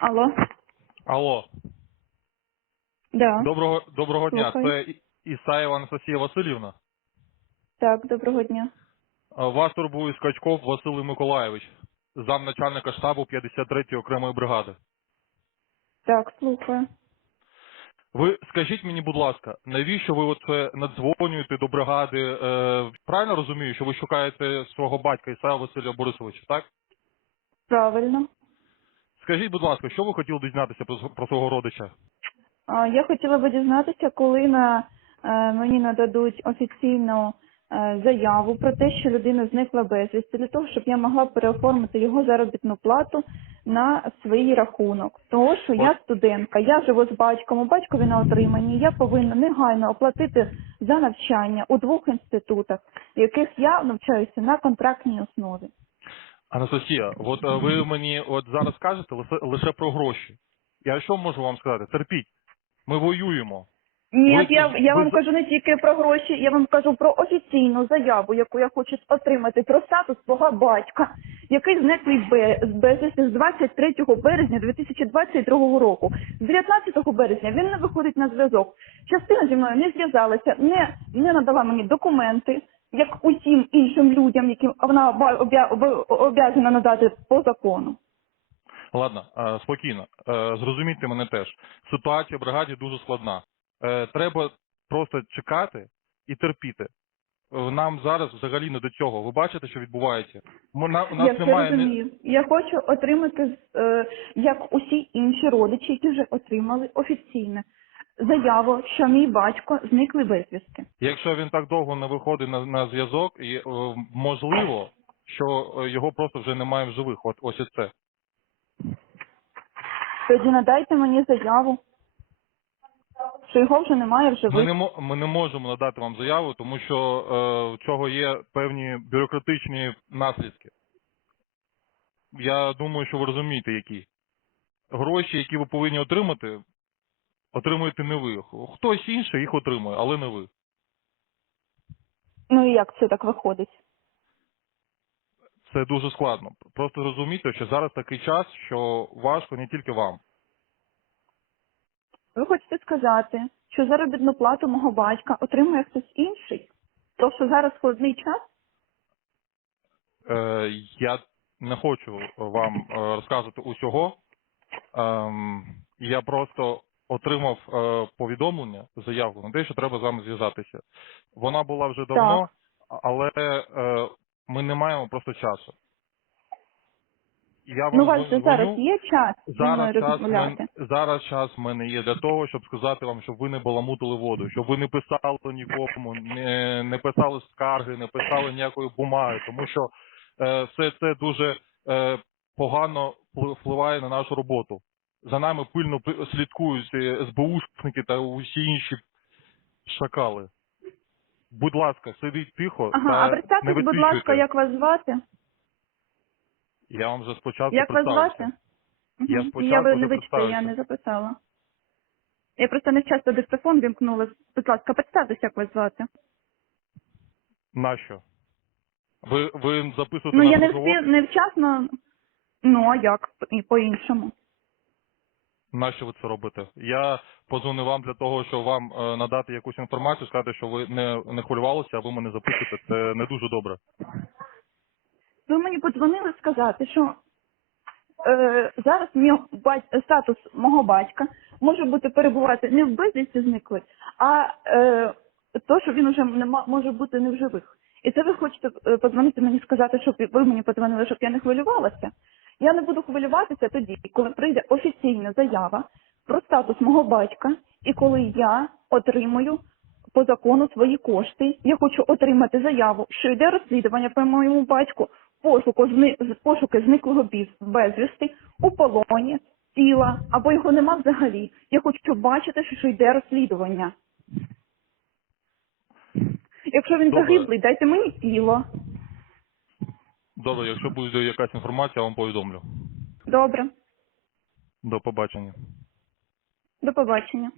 Алло, Алло, да. доброго доброго дня. Слухаю. Це Ісаєва Анастасія Васильівна. Так, доброго дня. Вас турбує Скачков Василий Миколаєвич, замначальника штабу 53-ї окремої бригади. Так, слухаю. Ви скажіть мені, будь ласка, навіщо ви оце надзвонюєте до бригади? Е, правильно розумію, що ви шукаєте свого батька Ісая Василя Борисовича, так? Правильно. Скажіть, будь ласка, що ви хотіли дізнатися про, про свого родича? А, я хотіла би дізнатися, коли на е, мені нададуть офіційну е, заяву про те, що людина зникла безвісти, для того, щоб я могла переоформити його заробітну плату на свій рахунок. Того, що я студентка, я живу з батьком, у батькові на отриманні, я повинна негайно оплатити за навчання у двох інститутах, в яких я навчаюся на контрактній основі. Анастасія, от е, ви мені от зараз кажете лише, лише про гроші. Я що можу вам сказати? Терпіть. Ми воюємо. Ні, Ви- я, я ви вам кажу не тільки про гроші, я вам кажу про офіційну заяву, яку я хочу отримати про статус свого батька, який зниклий бе- з безвісти з 23 березня 2022 року. З 19 березня він не виходить на зв'язок. Частина зі мною не зв'язалася, не, не надала мені документи, як усім іншим людям, яким вона обя- надати по закону. Ладно, е, спокійно. Е, Зрозумійте мене теж. Ситуація в бригаді дуже складна. Е, Треба просто чекати і терпіти. Нам зараз взагалі не до цього. Ви бачите, що відбувається? Ми- У нас Я все немає розумію. Я хочу отримати, як усі інші родичі, які вже отримали офіційне заяву, що мій батько зникли безвісти. Якщо він так довго не виходить на, на зв'язок, і е, можливо, що е, його просто вже немає в живих. От ось і це. Тоді надайте мені заяву, що його вже немає в Ми живих. не мо- ми не можемо надати вам заяву, тому що е, в цього є певні бюрократичні наслідки. Я думаю, що ви розумієте, які гроші, які ви повинні отримати, отримуєте не ви. Хтось інший їх отримує, але не ви. Ну і як це так виходить? Це дуже складно. Просто розумійте, що зараз такий час, що важко не тільки вам. Ви хочете сказати, що заробітну плату мого батька отримує хтось інший? То що зараз складний час? Е, я не хочу вам е, розказувати усього. Ем, я просто отримав е, повідомлення, заяву на те, що треба з вами зв'язатися. Вона була вже давно, але е, ми не маємо просто часу. Я вам Ну, у вас же дзвоню- зараз є час зі мною Зараз час, розмовляти. мен, зараз час в мене є для того, щоб сказати вам, щоб ви не баламутили воду, щоб ви не писали нікому, не, не писали скарги, не писали ніякої бумаги, тому що е, все це дуже е, погано впли- впливає на нашу роботу. За нами пильно слідкують е, СБУшники та усі інші шакали. Будь ласка, сидіть тихо Ага, та а не представтесь, будь ласка, як вас звати? Я вам вже спочатку Як вас звати? Я спочатку я ви не вичте, я не записала. Я просто не часто диктофон вімкнула. Будь ласка, представтеся, як вас звати. Нащо? Ви, ви записуєте Ну я не розговор? всі невчасно. Ну а як і по-іншому? Нащо ви це робите? Я позвонив вам для того, щоб вам е, надати якусь інформацію, сказати, що ви не, не хвилювалися, а ви мене записуєте. Це не дуже добре. Ви мені подзвонили сказати, що е, зараз мій бать- статус мого батька може бути перебувати не в безвісті зниклий, а е, то, що він вже не ма- може бути не в живих. І це ви хочете е, подзвонити мені сказати, щоб ви мені подзвонили, щоб я не хвилювалася. Я не буду хвилюватися тоді, коли прийде офіційна заява про статус мого батька, і коли я отримую по закону свої кошти. Я хочу отримати заяву, що йде розслідування по моєму батьку, пошуку пошуки зниклого безвісти у полоні, тіла або його нема взагалі. Я хочу бачити, що йде розслідування. Якщо він Добре. загиблий, дайте мені тіло. Добре, якщо буде якась інформація, я вам повідомлю. Добре, До побачення. до побачення.